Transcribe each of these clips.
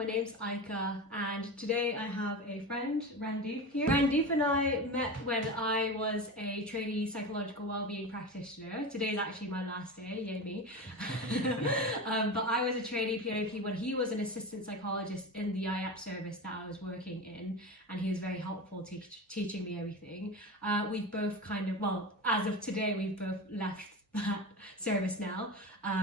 My name's Aika, and today I have a friend, Randeep, here. Randeep and I met when I was a trainee psychological wellbeing practitioner. Today's actually my last day, yay me. But I was a trainee PNP when he was an assistant psychologist in the IAP service that I was working in, and he was very helpful teaching me everything. We've both as of today, we've both left that service now.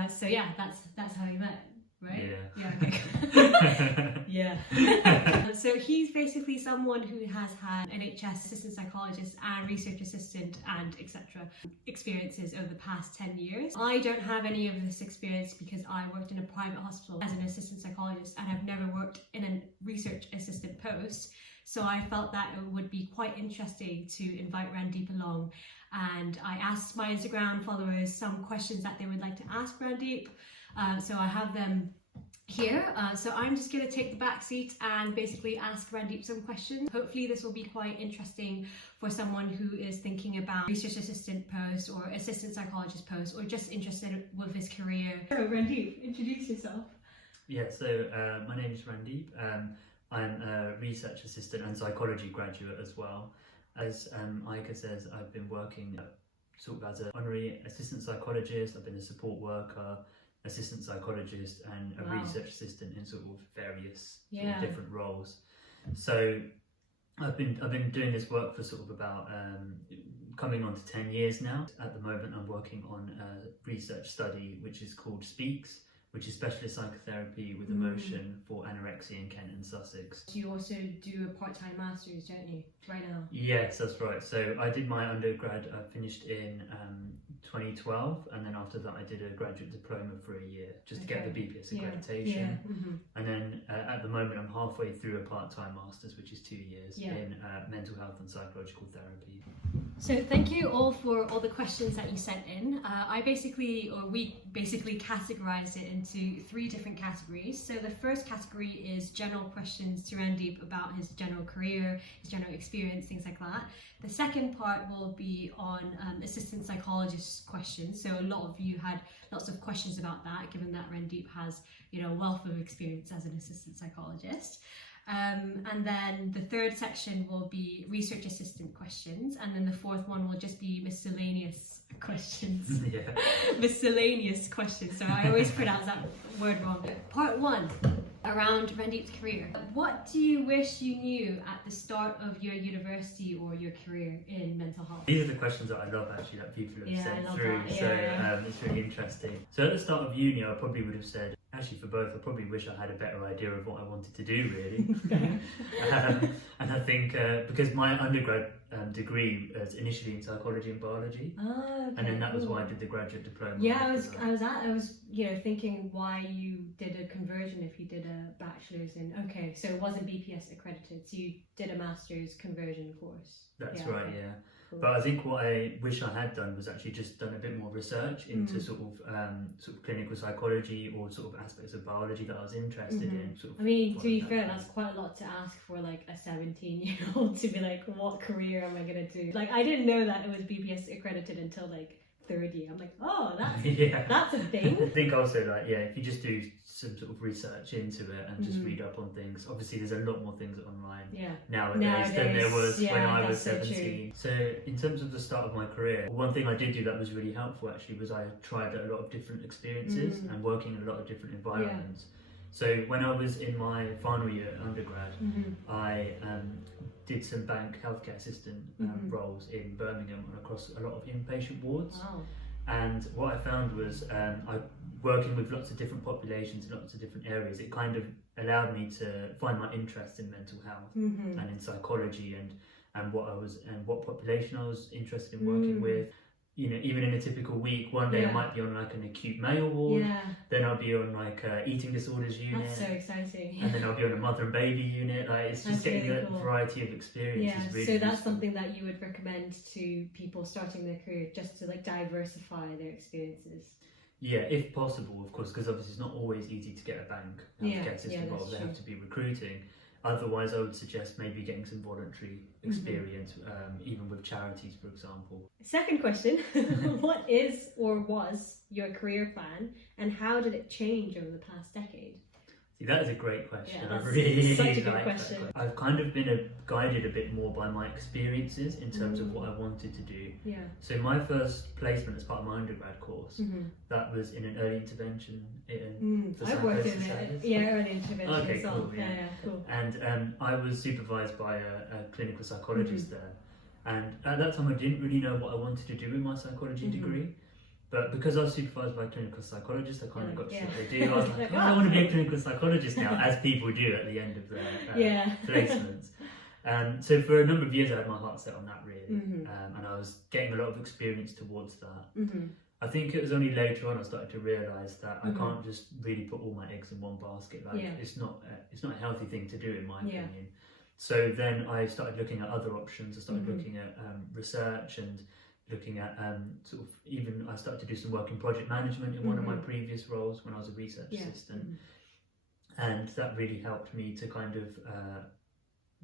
So yeah, that's how we met. Right? Yeah. Okay. Yeah. So he's basically someone who has had NHS assistant psychologist and research assistant and etc. experiences over the past 10 years. I don't have any of this experience because I worked in a private hospital as an assistant psychologist and I've never worked in a research assistant post. So I felt that it would be quite interesting to invite Randeep along, and I asked my Instagram followers some questions that they would like to ask Randeep. So I have them here. So I'm just going to take the back seat and basically ask Randeep some questions. Hopefully this will be quite interesting for someone who is thinking about research assistant post or assistant psychologist post, or just interested with his career. So Randeep, introduce yourself. Yeah, so my name is Randeep. I'm a research assistant and psychology graduate as well. As Aika says, I've been working sort of as an honorary assistant psychologist. I've been a support worker, assistant psychologist, and a research assistant in sort of various sort of different roles. So I've been doing this work for sort of about coming on to 10 years now. At the moment I'm working on a research study which is called Speaks, which is specialist psychotherapy with emotion for anorexia in Kent and Sussex. You also do a part-time master's, don't you, right now? Yes, that's right. So I did my undergrad, I finished in 2012, and then after that I did a graduate diploma for a year just to get the BPS accreditation. And then at the moment I'm halfway through a part-time master's, which is 2 years in mental health and psychological therapy. So thank you all for all the questions that you sent in. We basically categorized it into 3 different categories. So the first category is general questions to Randeep about his general career, his general experience, things like that. The second part will be on assistant psychologist questions. So a lot of you had lots of questions about that, given that Randeep has, a wealth of experience as an assistant psychologist. And then the third section will be research assistant questions, and then the fourth one will just be miscellaneous questions. Miscellaneous questions. So I always pronounce that word wrong. Part 1, around Randeep's career. What do you wish you knew at the start of your university or your career in mental health? These are the questions that I love actually that people have sent through. It's really interesting. So at the start of uni I probably would have said, actually for both, I probably wish I had a better idea of what I wanted to do really. And I think because my undergrad degree was initially in psychology and biology, and then that was why I did the graduate diploma. I was thinking why you did a conversion if you did a bachelor's in, so it wasn't BPS accredited, so you did a master's conversion course. That's right. Cool. But I think what I wish I had done was actually just done a bit more research into sort of clinical psychology or sort of aspects of biology that I was interested in. To be fair, that's quite a lot to ask for like a 17-year-old to be like, what career am I gonna do? Like, I didn't know that it was BPS accredited until like 3rd year. I'm like, oh, that's a thing. I think also if you just do some sort of research into it and just read up on things. Obviously there's a lot more things online nowadays than there was when I was 17. So in terms of the start of my career, one thing I did do that was really helpful actually was I tried a lot of different experiences and working in a lot of different environments. So when I was in my final year at undergrad, I did some bank healthcare assistant roles in Birmingham and across a lot of inpatient wards. And what I found was working with lots of different populations in lots of different areas, it kind of allowed me to find my interest in mental health and in psychology and what population I was interested in working with. Even in a typical week, one day I might be on like an acute male ward, then I'll be on like eating disorders unit. That's so exciting. And then I'll be on a mother and baby unit. Like it's just getting a variety of experiences. Yeah, really so that's useful. something that you would recommend to people starting their career, just to like diversify their experiences. Yeah, if possible, of course, because obviously it's not always easy to get a bank healthcare system role. They have to be recruiting. Otherwise, I would suggest maybe getting some voluntary experience, even with charities, for example. Second question, what is or was your career plan and how did it change over the past decade? See, that is a great question. Yeah, I really such a good like question. that. I've kind of been guided a bit more by my experiences in terms of what I wanted to do. Yeah. So my first placement as part of my undergrad course, that was in an early intervention I've worked in it. Yeah, early intervention. Okay, so, cool. yeah, cool. And I was supervised by a clinical psychologist there. And at that time, I didn't really know what I wanted to do with my psychology degree. But because I was supervised by a clinical psychologist, I kind of got to see what they do. I was like, I want to be a clinical psychologist now, as people do at the end of their placements. So for a number of years, I had my heart set on that, really. And I was getting a lot of experience towards that. I think it was only later on I started to realise that I can't just really put all my eggs in one basket. Like it's not a healthy thing to do, in my opinion. So then I started looking at other options. I started looking at research and looking at I started to do some work in project management in one of my previous roles when I was a research assistant, and that really helped me to kind of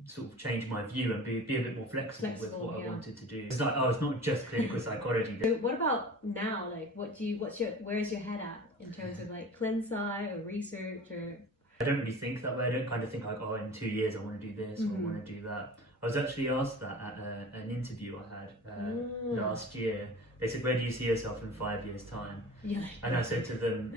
sort of change my view and be a bit more flexible with what I wanted to do. It's like, it's not just clinical psychology. So what about now? Like, where's your head at in terms of like clin sci or research or? I don't really think that way. I don't kind of think like, in 2 years I want to do this or I want to do that. I was actually asked that at an interview I had last year. They said, where do you see yourself in 5 years' time? And I said to them,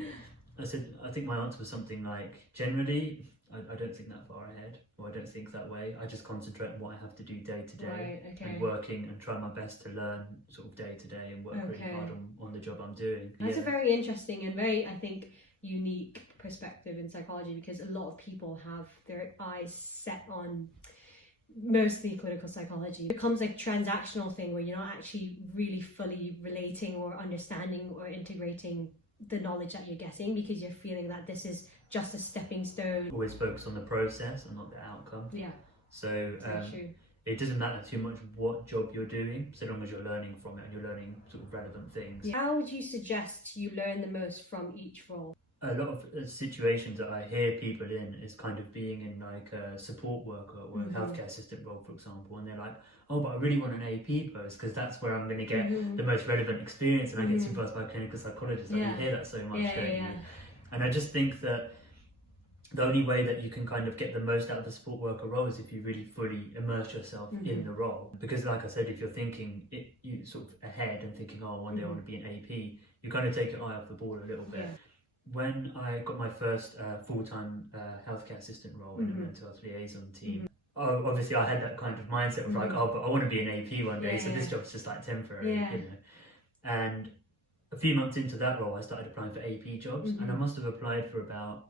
I think my answer was something like, generally, I don't think that far ahead, or I don't think that way. I just concentrate on what I have to do day to day and working and try my best to learn sort of day to day and work really hard on the job I'm doing. That's a very interesting and very, I think, unique perspective in psychology, because a lot of people have their eyes set on mostly clinical psychology. It becomes like a transactional thing where you're not actually really fully relating or understanding or integrating the knowledge that you're getting, because you're feeling that this is just a stepping stone. Always focus on the process and not the outcome. So it doesn't matter too much what job you're doing, so long as you're learning from it and you're learning sort of relevant things. How would you suggest you learn the most from each role? A lot of situations that I hear people in is kind of being in like a support worker or a healthcare assistant role, for example, and they're like, but I really want an AP post because that's where I'm going to get the most relevant experience, and I get supervised by a clinical psychologist. You hear that so much, don't you? And I just think that the only way that you can kind of get the most out of the support worker role is if you really fully immerse yourself in the role. Because like I said, if you're thinking you sort of ahead and thinking, one day I want to be an AP, you kind of take your eye off the ball a little bit. When I got my first full-time healthcare assistant role in a mental health liaison team, obviously I had that kind of mindset of like, but I want to be an AP one day, so this job's just like temporary, you know. And a few months into that role, I started applying for AP jobs, and I must have applied for about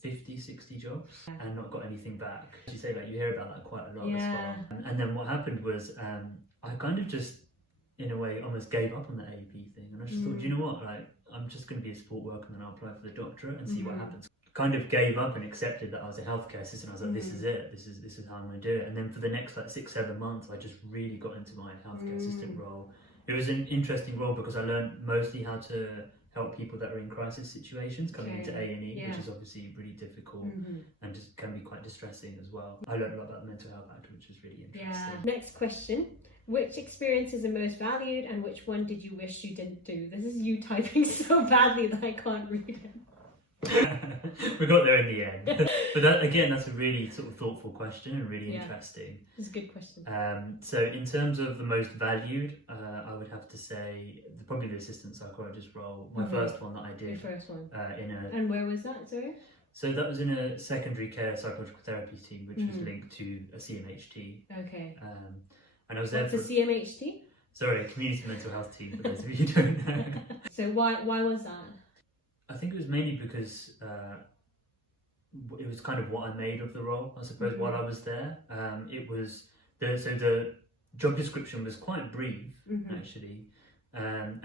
50, 60 jobs and not got anything back. As you say, like, you hear about that quite a lot as well. And then what happened was I kind of just, in a way, almost gave up on the AP thing, and I just thought, you know what, like, I'm just going to be a support worker and then I'll apply for the doctorate and see what happens. Kind of gave up and accepted that I was a healthcare assistant. I was like, this is it. This is how I'm going to do it. And then for the next like 6-7 months, I just really got into my healthcare assistant role. It was an interesting role because I learned mostly how to help people that are in crisis situations coming into A&E, which is obviously really difficult and just can be quite distressing as well. I learned a lot about the mental health factor, which was really interesting. Next question. Which experience is the most valued and which one did you wish you didn't do? This is you typing so badly that I can't read it. We got there in the end. But that, again, that's a really sort of thoughtful question and really interesting. It's a good question. So in terms of the most valued, I would have to say probably the assistant psychologist role. My first one that I did. Your first one. And where was that, sorry? So that was in a secondary care psychological therapy team, which was linked to a CMHT. Okay. And I was there for a CMHT? Sorry, community mental health team, for those of you who don't know. So why was that? I think it was mainly because it was kind of what I made of the role, I suppose, while I was there. It was the job description was quite brief, actually, and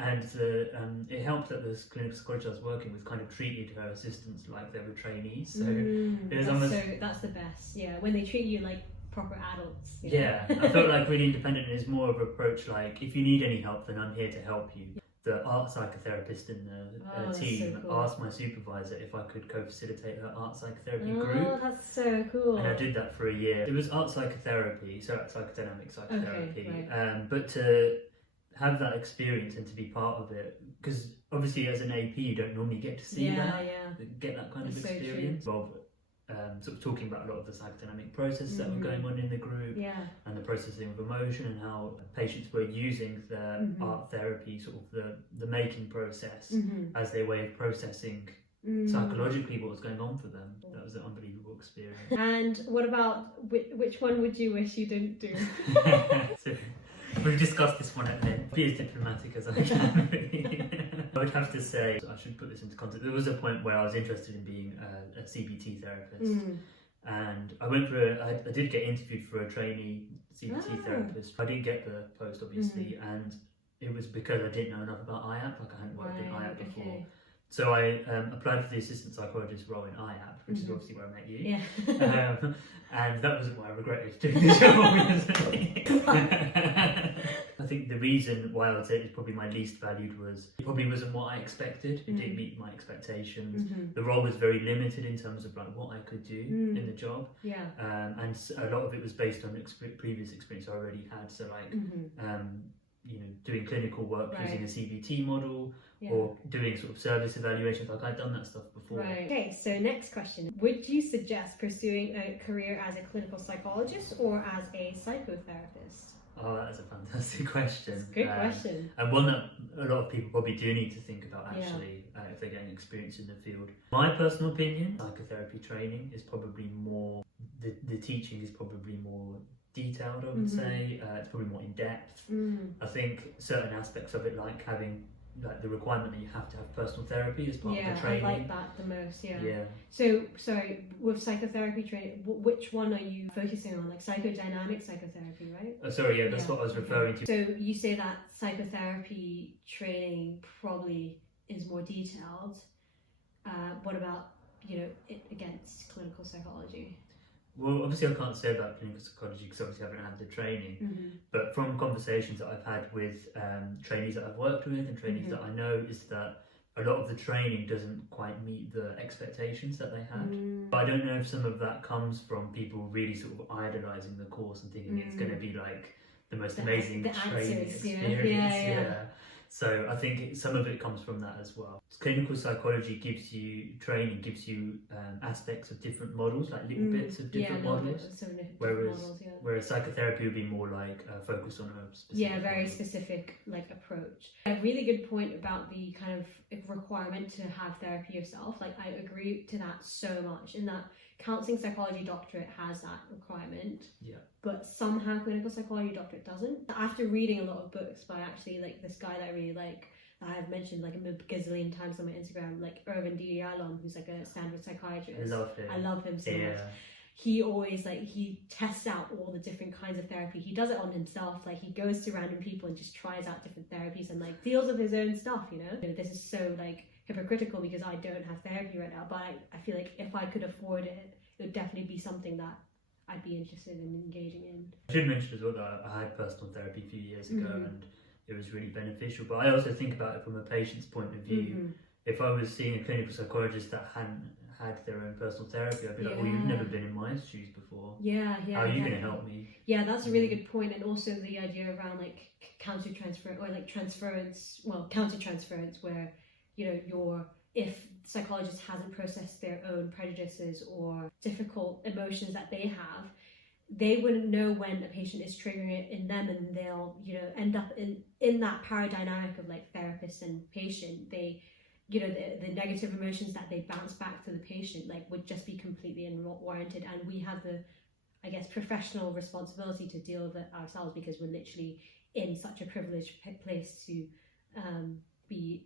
it helped that the clinical psychologist I was working with kind of treated her assistants like they were trainees. So it was that's the best. Yeah, when they treat you like proper adults. I felt like really independent is more of an approach like, if you need any help, then I'm here to help you. The art psychotherapist in the team asked my supervisor if I could co-facilitate her art psychotherapy group. Oh, that's so cool. And I did that for a year. It was art psychotherapy, so psychodynamic psychotherapy. But to have that experience and to be part of it, because obviously as an AP you don't normally get to see get that kind of experience. Well, sort of talking about a lot of the psychodynamic processes that were going on in the group, and the processing of emotion, and how patients were using their art therapy, sort of the making process, as their way of processing psychologically what was going on for them. That was an unbelievable experience. And what about which one would you wish you didn't do? So, we've discussed this one at length. Be as diplomatic as I can, really. I would have to say, I should put this into context, there was a point where I was interested in being a CBT therapist, and I did get interviewed for a trainee CBT therapist. I didn't get the post, obviously, and it was because I didn't know enough about IAP, like I hadn't worked in IAP before. Okay. So I applied for the assistant psychologist role in IAP, which is obviously where I met you. Yeah. And that wasn't why I regretted doing the job, obviously. I think the reason why I would say it was probably my least valued was it probably wasn't what I expected. It didn't meet my expectations. The role was very limited in terms of like what I could do in the job. Yeah. And a lot of it was based on previous experience I already had. So like, you know, doing clinical work using a CBT model, or doing sort of service evaluations. Like I'd done that stuff before. Right. Okay, so next question. Would you suggest pursuing a career as a clinical psychologist or as a psychotherapist? Oh, that's a fantastic question. It's a good question. And one that a lot of people probably do need to think about actually, if they're getting experience in the field. My personal opinion, psychotherapy training is probably more, the teaching is probably more detailed, I would say. It's probably more in depth. I think certain aspects of it, like having like the requirement that you have to have personal therapy as part of the training. I like that the most. So sorry, with psychotherapy training, which one are you focusing on? Like psychodynamic psychotherapy, right? That's what I was referring to. So you say that psychotherapy training probably is more detailed. What about, you know, against clinical psychology? Well, obviously I can't say about clinical psychology because obviously I haven't had the training, but from conversations that I've had with trainees that I've worked with and trainees that I know, is that a lot of the training doesn't quite meet the expectations that they had. But I don't know if some of that comes from people really sort of idolising the course and thinking it's going to be like the most amazing training experience. So I think some of it comes from that as well. Clinical psychology gives you training, gives you aspects of different models, like little bits of different models. Whereas psychotherapy would be more like focused on a specific very specific like approach. A really good point about the kind of requirement to have therapy yourself. Like I agree to that so much, in that counselling psychology doctorate has that requirement, but somehow clinical psychology doctorate doesn't. After reading a lot of books by actually like this guy that I really like, that I've mentioned like a gazillion times on my Instagram, like Irvin Dialom, who's like a standard psychiatrist. I love him so much. He always he tests out all the different kinds of therapy. He does it on himself. Like he goes to random people and just tries out different therapies and like deals with his own stuff, you know. This is so like hypocritical because I don't have therapy right now, but I feel like if I could afford it, it would definitely be something that I'd be interested in engaging in. I should mention as well that I had personal therapy a few years ago and it was really beneficial, but I also think about it from a patient's point of view. If I was seeing a clinical psychologist that hadn't had their own personal therapy, I'd be like, well, you've never been in my shoes before. How are you going to help me? Yeah, that's a really good point. And also the idea around like counter-transfer or like transference, counter-transference, where, you know, if the psychologist hasn't processed their own prejudices or difficult emotions that they have, they wouldn't know when a patient is triggering it in them, and they'll, you know, end up in that paradigmatic of like therapist and patient. They, you know, the negative emotions that they bounce back to the patient like would just be completely unwarranted, and we have the, I guess, professional responsibility to deal with it ourselves, because we're literally in such a privileged place to be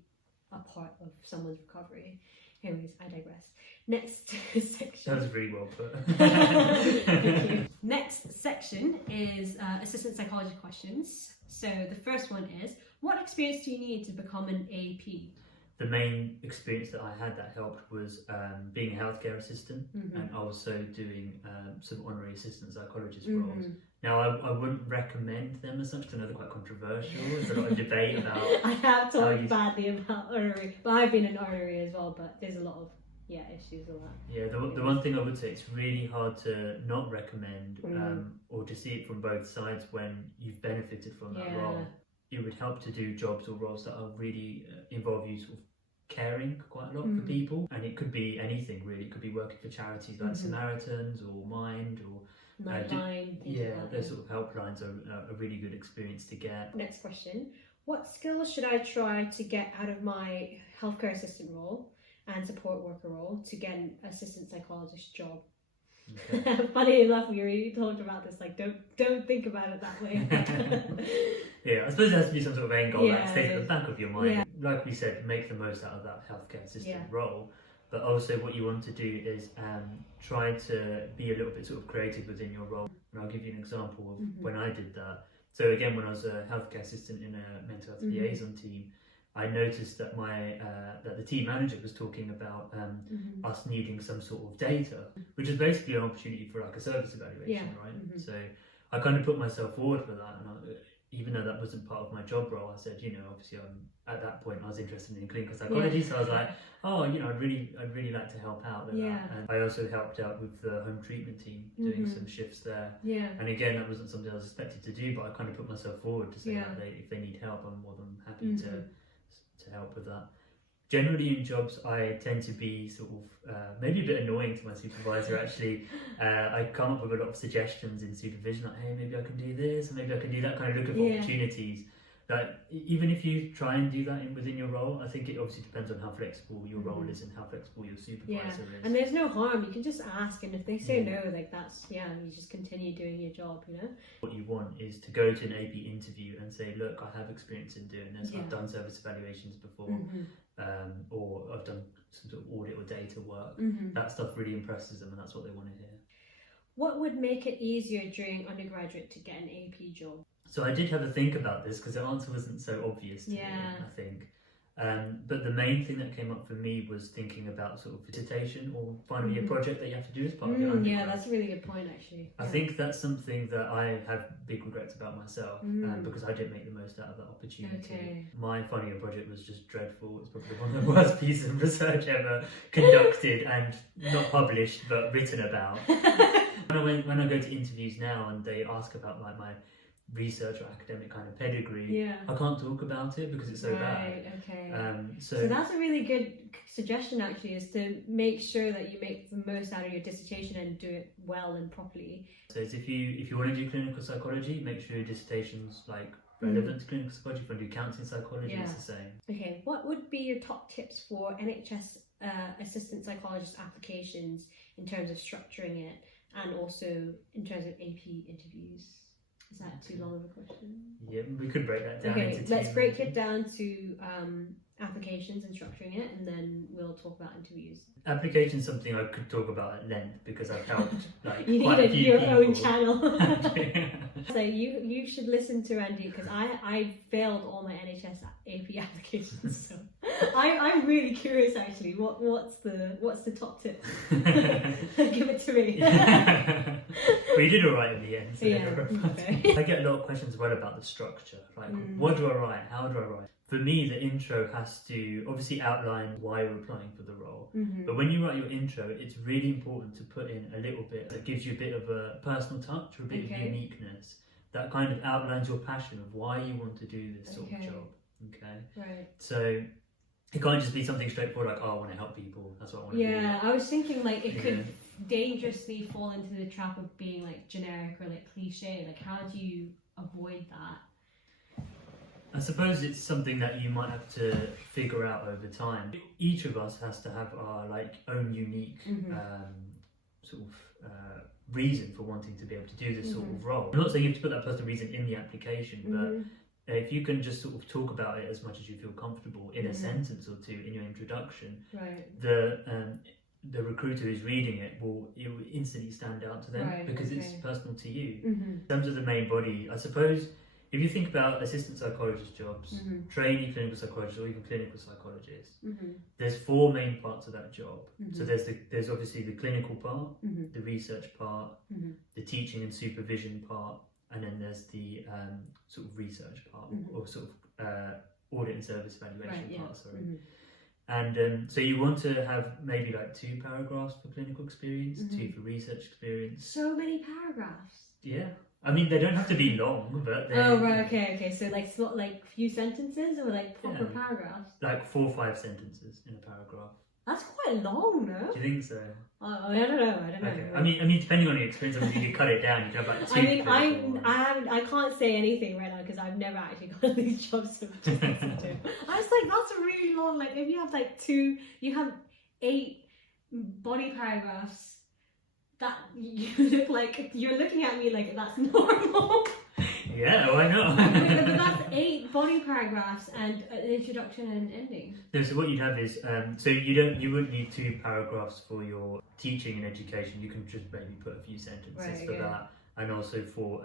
a part of someone's recovery. Anyways, I digress. Next section. That was really well put. Thank you. Next section is assistant psychology questions. So the first one is, what experience do you need to become an AP? The main experience that I had that helped was being a healthcare assistant, and also doing some honorary assistant psychologist roles. Now, I wouldn't recommend them as such because I know they're quite controversial. There's a lot of debate about. I have talked badly about honorary, but I've been an honorary as well. But there's a lot of issues with that. Yeah, the one thing I would say, it's really hard to not recommend or to see it from both sides when you've benefited from that role. It would help to do jobs or roles that are really involve you sort of caring quite a lot for people, and it could be anything really. It could be working for charities like Samaritans or Mind or those sort of helplines are a really good experience to get. Next question. What skills should I try to get out of my healthcare assistant role and support worker role to get an assistant psychologist job? Okay. Funny enough, we already talked about this. Like, don't think about it that way. Yeah, I suppose there has to be some sort of end goal that stays at the back of your mind. Yeah. Like we said, make the most out of that healthcare assistant role. But also, what you want to do is try to be a little bit sort of creative within your role. And I'll give you an example of when I did that. So again, when I was a healthcare assistant in a mental health liaison team, I noticed that that the team manager was talking about us needing some sort of data, which is basically an opportunity for like a service evaluation, right? So I kind of put myself forward for that, and even though that wasn't part of my job role, I said, obviously at that point I was interested in clinical psychology, so I was like, I'd really like to help out with that. And I also helped out with the home treatment team, doing some shifts there. And again, that wasn't something I was expected to do, but I kind of put myself forward to say that if they need help, I'm more than happy to help with that. Generally in jobs, I tend to be sort of maybe a bit annoying to my supervisor actually. I come up with a lot of suggestions in supervision, like, hey, maybe I can do this, and maybe I can do that, kind of look for opportunities. That even if you try and do that within your role, I think it obviously depends on how flexible your role is and how flexible your supervisor is. And there's no harm, you can just ask, and if they say no, like that's, you just continue doing your job, What you want is to go to an AP interview and say, look, I have experience in doing this, I've done service evaluations before, or I've done some sort of audit or data work. That stuff really impresses them, and that's what they want to hear. What would make it easier during undergraduate to get an AP job? So I did have a think about this because the answer wasn't so obvious to me, I think. But the main thing that came up for me was thinking about sort of dissertation or final year project that you have to do as part of your undergrad. Yeah, that's a really good point actually. I think that's something that I have big regrets about myself because I didn't make the most out of that opportunity. My final year project was just dreadful. It's probably one of the worst pieces of research ever conducted and not published but written about. When I go to interviews now and they ask about like my research or academic kind of pedigree, I can't talk about it because it's so bad. So that's a really good suggestion actually, is to make sure that you make the most out of your dissertation and do it well and properly. So if you want to do clinical psychology, make sure your dissertation's like relevant to clinical psychology. If you want to do counselling psychology, it's the same. Okay, what would be your top tips for NHS assistant psychologist applications in terms of structuring it and also in terms of AP interviews? Is that too long of a question? Yeah, we could break that down into two. Let's break it down to applications and structuring it, and then we'll talk about interviews. Application is something I could talk about at length because I've helped like you quite a few your people. Own channel. So you should listen to Randeep because I failed all my NHS AP applications. So I'm really curious actually. What's the top tip? Give it to me. Well, you did all right in the end. So okay. I get a lot of questions as well about the structure. Like, what do I write? How do I write? For me, the intro has to obviously outline why you're applying for the role. But when you write your intro, it's really important to put in a little bit that gives you a bit of a personal touch or a bit of uniqueness that kind of outlines your passion of why you want to do this sort of job. Okay. Right. So it can't just be something straightforward like, I want to help people. That's what I want to do. Yeah, I was thinking like it could dangerously fall into the trap of being like generic or like cliche. Like, how do you avoid that? I suppose it's something that you might have to figure out over time. Each of us has to have our like own unique sort of reason for wanting to be able to do this sort of role. I'm not saying you have to put that personal reason in the application, but if you can just sort of talk about it as much as you feel comfortable in a sentence or two in your introduction, the recruiter who's reading it will instantly stand out to them because it's personal to you. In terms of the main body, I suppose if you think about assistant psychologist jobs, trainee clinical psychologist or even clinical psychologist, there's four main parts of that job. So there's obviously the clinical part, the research part, the teaching and supervision part, and then there's the sort of research part or sort of audit and service evaluation part, And so you want to have maybe like 2 paragraphs for clinical experience, 2 for research experience. So many paragraphs. Yeah. I mean, they don't have to be long, but oh right, okay. So like few sentences or like proper paragraphs? Like 4 or 5 sentences in a paragraph. That's quite long, no? Do you think so? I don't know. Okay. I mean, depending on your experience, obviously you could cut it down. You could have like 2. I can't say anything right now because I've never actually got these jobs. I was like, that's really long. Like if you have you have 8 body paragraphs. That you're looking at me like that's normal. Yeah, why not? But that's 8 body paragraphs and an introduction and an ending. No, so what you'd have is so you wouldn't need 2 paragraphs for your teaching and education. You can just maybe put a few sentences for that, and also for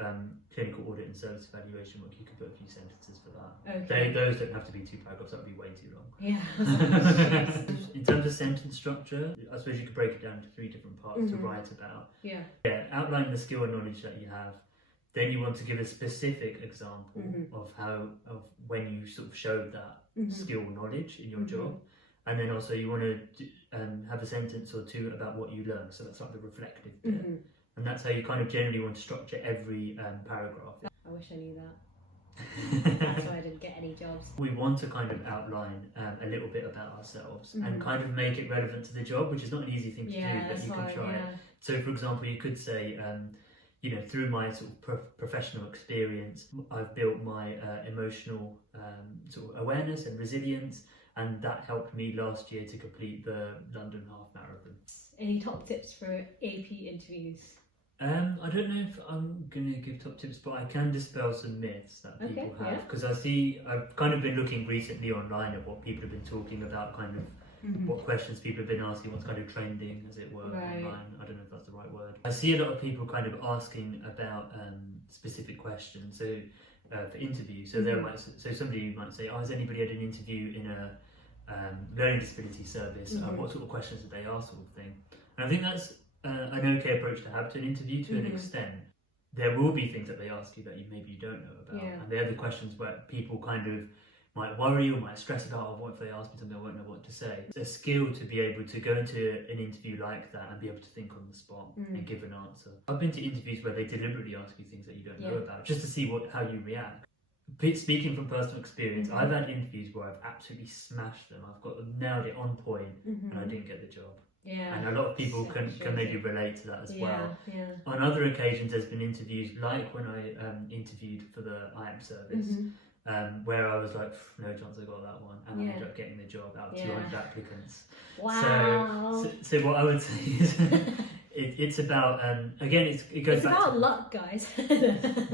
clinical audit and service evaluation work, you can put a few sentences for that. Okay. Those don't have to be 2 paragraphs. That would be way too long. Yeah. In terms of sentence structure, I suppose you could break it down into 3 different parts to write about. Yeah. Outline the skill and knowledge that you have. Then you want to give a specific example of when you sort of showed that skill or knowledge in your job. And then also you want to have a sentence or 2 about what you learned. So that's like the reflective bit. And that's how you kind of generally want to structure every paragraph. I wish I knew that. That's why I didn't get any jobs. We want to kind of outline a little bit about ourselves and kind of make it relevant to the job, which is not an easy thing to do, but you can try it. So for example, you could say, through my sort of professional experience, I've built my emotional sort of awareness and resilience, and that helped me last year to complete the London Half Marathon. Any top tips for AP interviews? I don't know if I'm going to give top tips, but I can dispel some myths that people have, because I've kind of been looking recently online at what people have been talking about, kind of what questions people have been asking, what's kind of trending, as it were, online. I don't know if that's the right word. I see a lot of people kind of asking about specific questions, so for interviews. So so somebody might say, has anybody had an interview in a learning disability service? What sort of questions did they ask, sort of thing? And I think that's an okay approach to have to an interview to an extent. There will be things that they ask you that maybe you don't know about, and they're the questions where people kind of might worry or might stress about, what if they ask me something I won't know what to say. It's a skill to be able to go into an interview like that and be able to think on the spot and give an answer. I've been to interviews where they deliberately ask you things that you don't know about, just to see how you react. Speaking from personal experience, I've had interviews where I've absolutely smashed them. I've got them nailed it on point, and I didn't get the job. Yeah, and a lot of people can maybe relate to that as well. On other occasions, there's been interviews, like when I interviewed for the IAP service, where I was like, no chance I got that one, and I ended up getting the job out of 200 applicants. Wow. So what I would say is, it's about again, it goes back about luck, guys.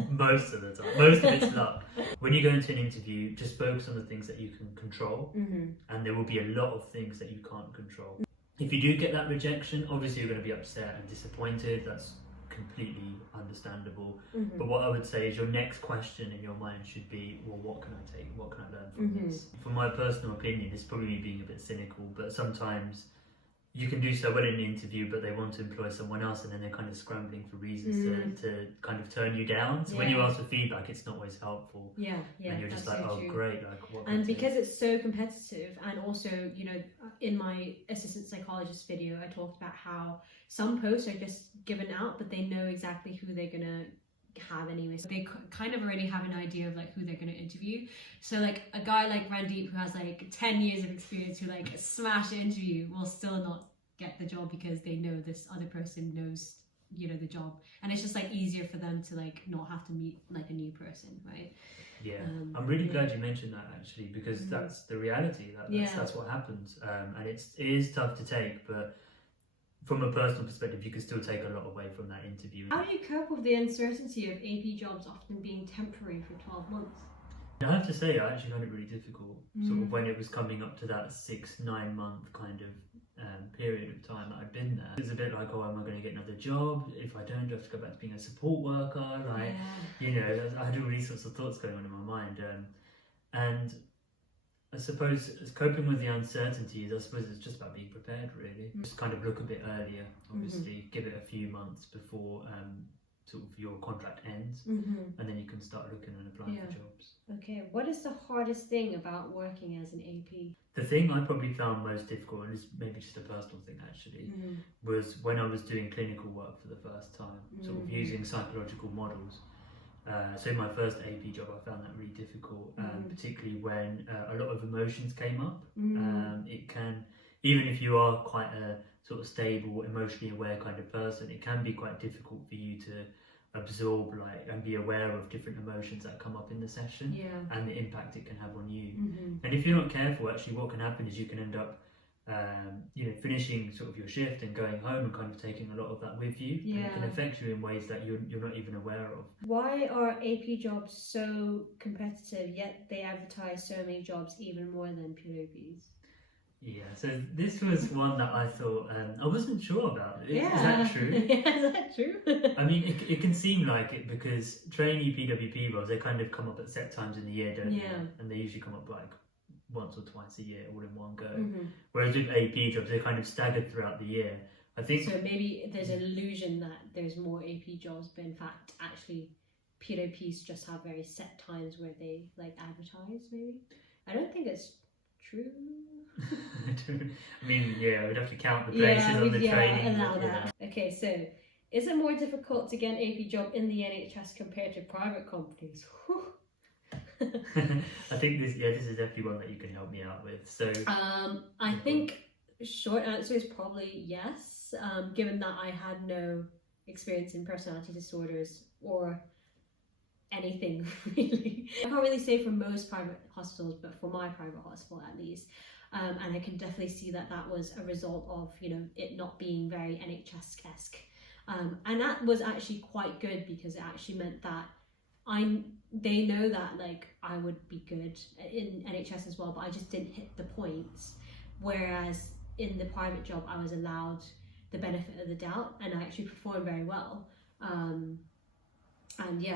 Most of the time, most of it's luck. When you go into an interview, just focus on the things that you can control, and there will be a lot of things that you can't control. If you do get that rejection, obviously you're going to be upset and disappointed. That's completely understandable. But what I would say is your next question in your mind should be, well, what can I take? What can I learn from this? From my personal opinion, it's probably me being a bit cynical, but sometimes you can do so well in an interview, but they want to employ someone else, and then they're kind of scrambling for reasons to kind of turn you down. So when you ask for feedback, it's not always helpful. And you're just like, so great, like what? And because it's so competitive, and also, in my assistant psychologist video, I talked about how some posts are just given out, but they know exactly who they're gonna have anyway. So they kind of already have an idea of like who they're going to interview. So like a guy like Randeep, who has like 10 years of experience, who like smash an interview, will still not get the job because they know this other person knows the job, and it's just like easier for them to like not have to meet like a new person, right? I'm really glad you mentioned that, actually, because that's the reality. That's what happens, and it is tough to take, but from a personal perspective, you can still take a lot away from that interview. How do you cope with the uncertainty of AP jobs often being temporary for 12 months? I have to say, I actually found it really difficult, sort of when it was coming up to that 6-9 month kind of period of time that I'd been there. It was a bit like, am I going to get another job? If I don't, do I have to go back to being a support worker? I had all these sorts of thoughts going on in my mind. And I suppose coping with the uncertainties, it's just about being prepared, really. Just kind of look a bit earlier, obviously, give it a few months before sort of your contract ends, and then you can start looking and applying for jobs. Okay, what is the hardest thing about working as an AP? The thing I probably found most difficult, and it's maybe just a personal thing actually, was when I was doing clinical work for the first time, sort of using psychological models. So my first AP job, I found that really difficult, particularly when a lot of emotions came up. It can, even if you are quite a sort of stable, emotionally aware kind of person, it can be quite difficult for you to absorb and be aware of different emotions that come up in the session and the impact it can have on you. And if you're not careful, actually what can happen is you can end up finishing sort of your shift and going home and kind of taking a lot of that with you, and it can affect you in ways that you're not even aware of. Why are AP jobs so competitive, yet they advertise so many jobs even more than pure APs? Yeah, so this was one that I thought, I wasn't sure about. Is that true? Is that true? I mean, it can seem like it because trainee PWP roles, they kind of come up at set times in the year, don't they? And they usually come up like once or twice a year, all in one go. Whereas with AP jobs, they're kind of staggered throughout the year. I think so. Maybe there's an illusion that there's more AP jobs, but in fact, actually, PWPs just have very set times where they advertise. Maybe I don't think it's true. I mean, we'd have to count the places on the training. Allow that. Okay, so is it more difficult to get an AP job in the NHS compared to private companies? I think this is definitely one that you can help me out with. So I think short answer is probably yes, given that I had no experience in personality disorders or anything really. I can't really say for most private hospitals, but for my private hospital at least. And I can definitely see that was a result of it not being very NHS-esque, and that was actually quite good because it actually meant that they know that I would be good in NHS as well, but I just didn't hit the points. Whereas in the private job, I was allowed the benefit of the doubt, and I actually performed very well.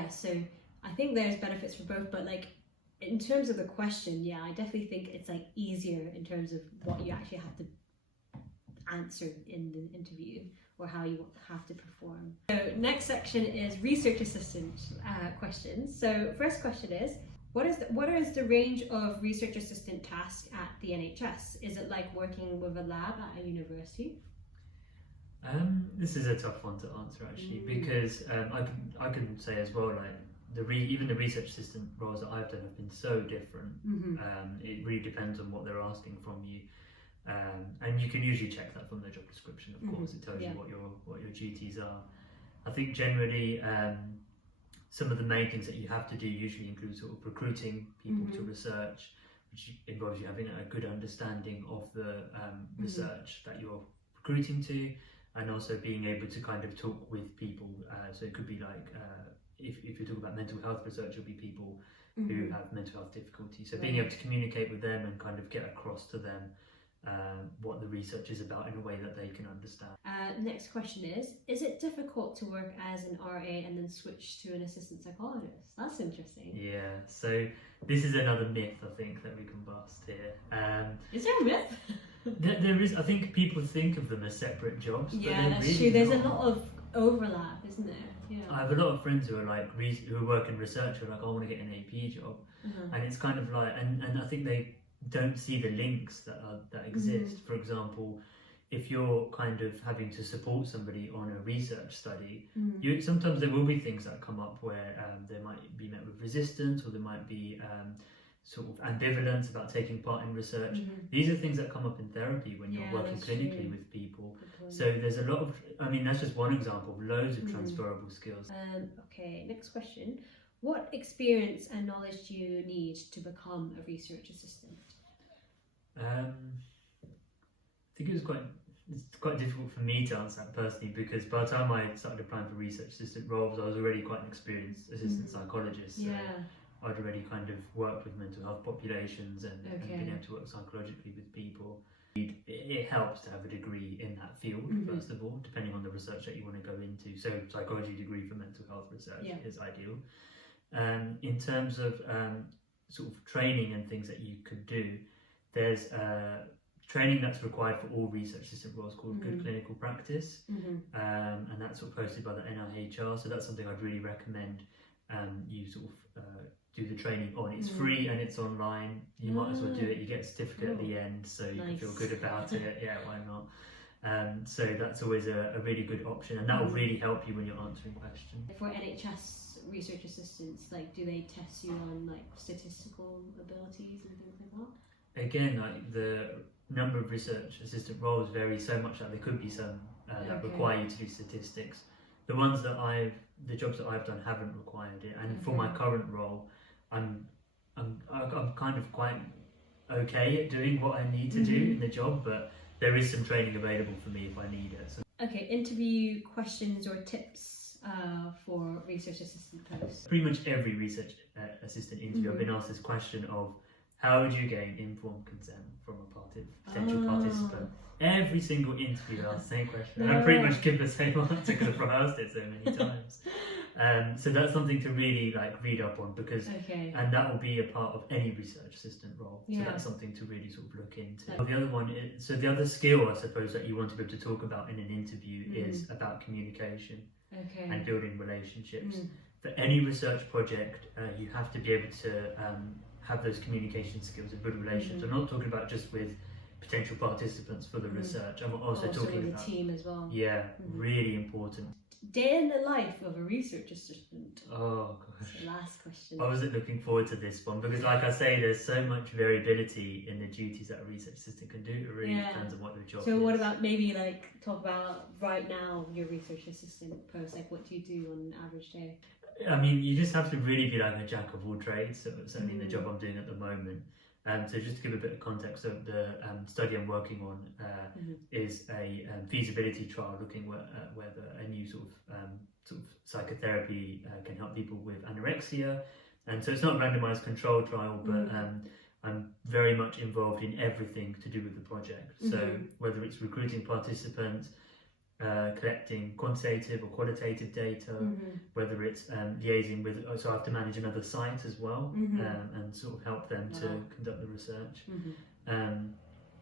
So I think there's benefits for both, but in terms of the question, I definitely think it's easier in terms of what you actually have to answer in the interview or how you have to perform. So next section is research assistant questions. So first question is, what is the range of research assistant tasks at the NHS? Is it like working with a lab at a university? This is a tough one to answer actually, because I can say as well, even the research assistant roles that I've done have been so different. It really depends on what they're asking from you, and you can usually check that from the job description. Of course, it tells you what your duties are. I think generally some of the main things that you have to do usually include sort of recruiting people to research, which involves you having a good understanding of the research that you're recruiting to, and also being able to kind of talk with people. So it could be if you're talking about mental health research, it'll be people who have mental health difficulties. So being able to communicate with them and kind of get across to them what the research is about in a way that they can understand. Next question is it difficult to work as an RA and then switch to an assistant psychologist? That's interesting. Yeah, so this is another myth I think that we can bust here. Is there a myth? There is. I think people think of them as separate jobs. Yeah, that's really true. There's a lot of overlap, isn't there? Yeah. I have a lot of friends who are who work in research who are I want to get an AP job, and it's kind of and I think they don't see the links that exist. For example, if you're kind of having to support somebody on a research study, sometimes there will be things that come up where they might be met with resistance, or there might be sort of ambivalence about taking part in research. These are things that come up in therapy when you're working clinically with people. So there's a lot of, that's just one example of loads of transferable skills. Okay, next question. What experience and knowledge do you need to become a research assistant? I think it's quite difficult for me to answer that personally, because by the time I started applying for research assistant roles, I was already quite an experienced assistant psychologist. So I'd already kind of worked with mental health populations and been able to work psychologically with people. It helps to have a degree in that field, first of all, depending on the research that you want to go into. So psychology degree for mental health research is ideal. In terms of sort of training and things that you could do, there's training that's required for all research assistant roles called Good Clinical Practice, and that's sort of posted by the NIHR. So that's something I'd really recommend you sort of do the training on. It's free and it's online. You might as well do it. You get a certificate at the end, so you can feel good about it. Yeah, why not? So that's always a really good option, and that will really help you when you're answering questions. For NHS research assistants? Like, do they test you on like statistical abilities and things like that? Again, like the number of research assistant roles vary so much that there could be some that require you to do statistics. The jobs that I've done haven't required it, and for my current role, I'm kind of quite okay at doing what I need to do in the job, but there is some training available for me if I need it. So. Okay, interview questions or tips for research assistant posts. Pretty much every research assistant interview, I've been asked this question of, how would you gain informed consent from a potential participant? Every single interview asks the same question, and I pretty much give the same answer because I've rehearsed it so many times. So that's something to really like read up on, because and that will be a part of any research assistant role. So that's something to really sort of look into. The other one is, so the other skill I suppose that you want to be able to talk about in an interview is about communication and building relationships. For any research project, you have to be able to have those communication skills and build relationships. I'm not talking about just with potential participants for the research. I'm also talking about the team as well. Yeah, really important. Day in the life of a research assistant. Oh gosh. That's the last question. I wasn't looking forward to this one because, like I say, there's so much variability in the duties that a research assistant can do. It really depends on what your job is. So what about maybe like talk about right now your research assistant post? Like, what do you do on an average day? I mean, you just have to really be like a jack of all trades. So certainly the job I'm doing at the moment. So just to give a bit of context, so the study I'm working on is a feasibility trial looking at whether a new sort of psychotherapy can help people with anorexia. And so it's not a randomized control trial, but I'm very much involved in everything to do with the project. So whether it's recruiting participants, collecting quantitative or qualitative data, whether it's liaising with, so I have to manage another site as well, and sort of help them to conduct the research.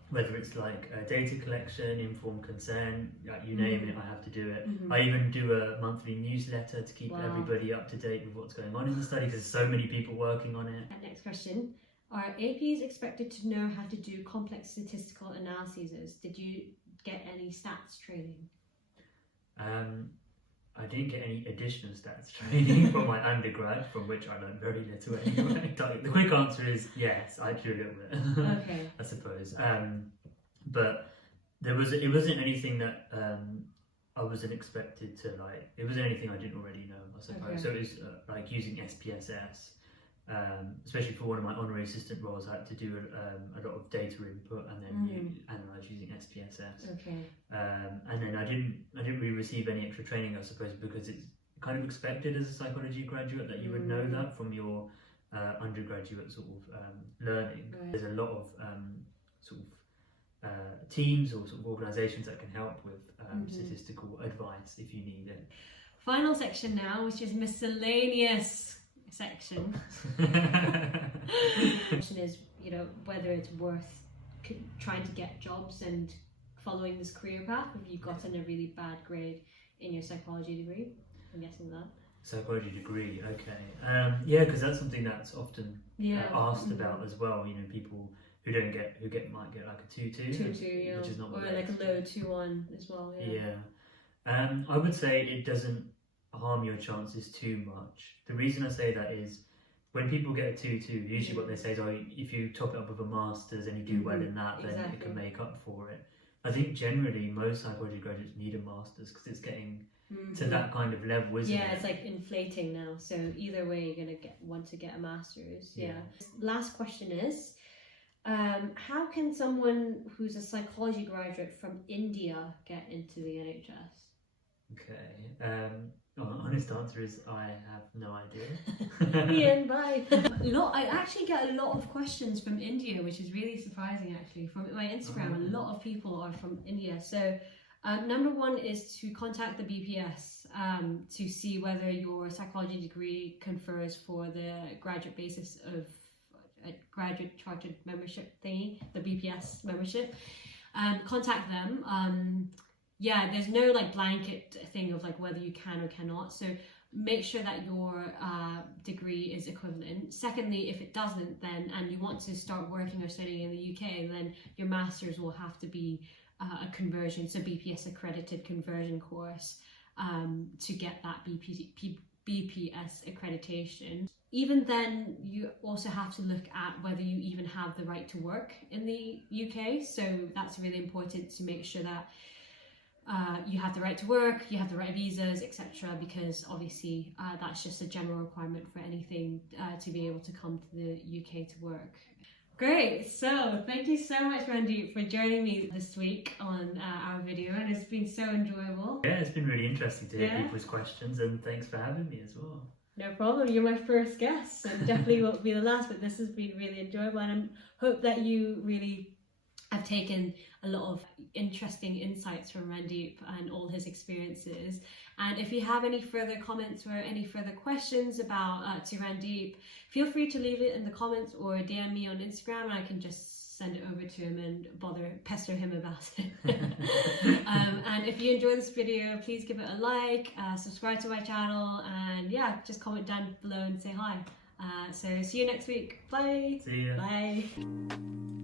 Whether it's like data collection, informed consent, you name it, I have to do it. I even do a monthly newsletter to keep everybody up to date with what's going on in the study, because there's so many people working on it. Next question. Are APs expected to know how to do complex statistical analyses? Did you get any stats training? I didn't get any additional stats training from my undergrad, from which I learned very little anyway. The quick answer is yes, I do a little bit. I suppose. But it wasn't anything that I wasn't expected to like. It wasn't anything I didn't already know, I suppose. So it was like using SPSS. Especially for one of my honorary assistant roles, I had to do a lot of data input and then analyse using SPSS. And then I didn't really receive any extra training, I suppose, because it's kind of expected as a psychology graduate that you would know that from your undergraduate sort of learning. There's a lot of teams or sort of organisations that can help with statistical advice if you need it. Final section now, which is miscellaneous section. Question is, whether it's worth trying to get jobs and following this career path if you've gotten a really bad grade in your psychology degree. I'm guessing that. Psychology degree, okay. Yeah, because that's something that's often asked about as well. People who might get like a 2-2, which is not or like a low 2-1 as well. I would say it doesn't harm your chances too much. The reason I say that is when people get a 2-2, usually what they say is, if you top it up with a master's and you do well in that, then it can make up for it. I think generally most psychology graduates need a master's because it's getting to that kind of level, isn't it? Yeah, it's like inflating now. So either way, you're gonna want to get a master's. Last question is, how can someone who's a psychology graduate from India get into the NHS? Okay. Honest answer is I have no idea. Ian, bye. I actually get a lot of questions from India, which is really surprising actually. From my Instagram, a lot of people are from India. So number one is to contact the BPS to see whether your psychology degree confers for the graduate basis of a graduate chartered membership thingy, the BPS membership. Contact them. There's no like blanket thing of like whether you can or cannot. So make sure that your degree is equivalent. Secondly, if it doesn't, then and you want to start working or studying in the UK, then your master's will have to be a conversion, so BPS accredited conversion course to get that BPS accreditation. Even then, you also have to look at whether you even have the right to work in the UK. So that's really important to make sure that you have the right to work, you have the right visas, etc. Because obviously that's just a general requirement for anything to be able to come to the UK to work. Great, so thank you so much, Randeep, for joining me this week on our video, and it's been so enjoyable. Yeah, it's been really interesting to hear people's questions, and thanks for having me as well. No problem, you're my first guest, so definitely won't be the last, but this has been really enjoyable, and I hope that you really have taken a lot of interesting insights from Randeep and all his experiences. And if you have any further comments or any further questions about to Randeep, feel free to leave it in the comments or DM me on Instagram, and I can just send it over to him and pester him about it. And if you enjoy this video, please give it a like, subscribe to my channel, and yeah, just comment down below and say hi. So see you next week. Bye. See ya. Bye.